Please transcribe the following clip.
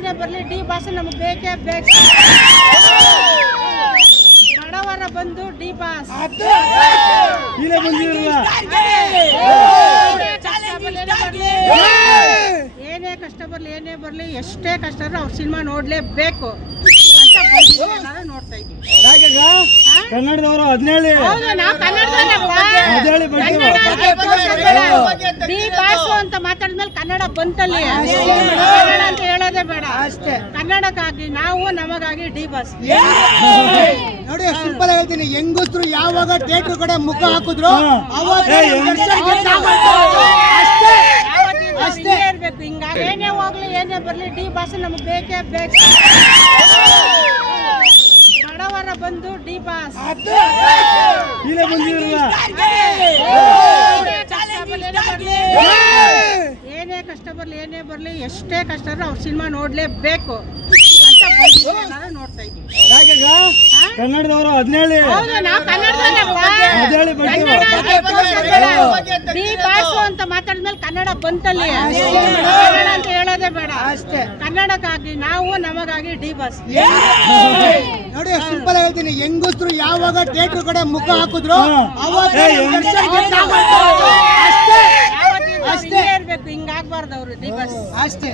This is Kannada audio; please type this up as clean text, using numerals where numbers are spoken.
ಏನೇ ಬರಲಿ ಡಿ ಬಾಸ್ ನಮಗೆ ಬೇಕೇ ಬೇಕು. ಬಡವರ ಬಂದು ಡಿ ಬಾಸ್ ಏನೇ ಕಷ್ಟ ಬರಲಿ ಏನೇ ಬರಲಿ ಎಷ್ಟೇ ಕಷ್ಟ ಆದ್ರೂ ಅವ್ರ ಸಿನಿಮಾ ನೋಡ್ಲೇಬೇಕು ಅಂತ ಬಂದಿದ್ದೀವಿ. ನಾನು ನೋಡ್ತಾ ಇದ್ದೀವಿ. ಕನ್ನಡದವರು ಹದಿನೇಳಿ ಡಿ ಬಾಸ್ ಅಂತ ಮಾತಾಡಿದ್ಮೇಲೆ ಕನ್ನಡ ಬಂತಲ್ಲಿ ಕನ್ನಡ ಅಂತ ಹೇಳೋದೇ ಬೇಡ. ಅಷ್ಟೇ ಕನ್ನಡಕ್ಕಾಗಿ ನಾವು ನಮಗಾಗಿ ಡಿ ಬಾಸ್. ನೋಡಿ ಸಿಂಪಲ್ ಹೇಳ್ತೀನಿ, ಹೆಂಗಸ್ರು ಯಾವಾಗ ಥಿಯೇಟರ್ ಕಡೆ ಮುಖ ಹಾಕಿದ್ರು ಅಷ್ಟೇ ಇರ್ಬೇಕು. ಹಿಂಗಾಗಿ ಏನೇ ಹೋಗ್ಲಿ ಏನೇ ಬರ್ಲಿ ಡಿ ಬಾಸ್ ನಮಗೆ ಬೇಕೇ ಬೇಕು. ಬಡವರ ಬಂದು ಡಿ ಬಾಸ್ ಏನೇ ಕಷ್ಟ ಬರಲಿ ಏನೇ ಬರಲಿ ಎಷ್ಟೇ ಕಷ್ಟ ಆದ್ರೂ ಅವ್ರ ಸಿನಿಮಾ ನೋಡ್ಲೇಬೇಕು ಅಂತ ಬಂದಿದ್ದೀವಿ. ನಾನು ನೋಡ್ತಾ ಇದ್ದೀವಿ. ಕನ್ನಡದವರು ಹದಿನೇಳಿ ಡಿ ಬಾಸ್ ಅಂತ ಮಾತಾಡಿದ್ಮೇಲೆ ಕನ್ನಡ ಬಂತಲ್ಲಿ ಕನ್ನಡ ಅಂತ ಹೇಳೋದೇ ಬೇಡ. ಅಷ್ಟೇ ಕನ್ನಡಕ್ಕಾಗಿ ನಾವು ನಮಗಾಗಿ ಡಿ ಬಾಸ್. ನೋಡಿ ಸಿಂಪಲ್ ಹೇಳ್ತೀನಿ, ಹೆಂಗಸ್ರು ಯಾವಾಗ ಥಿಯೇಟರ್ ಕಡೆ ಮುಖ ಹಾಕಿದ್ರು ಅಷ್ಟೇ ಇರ್ಬೇಕು. ಹಿಂಗಾಗ್ಬಾರ್ದು ಅವರು ಡಿ ಬಾಸ್. ಅಷ್ಟೇ.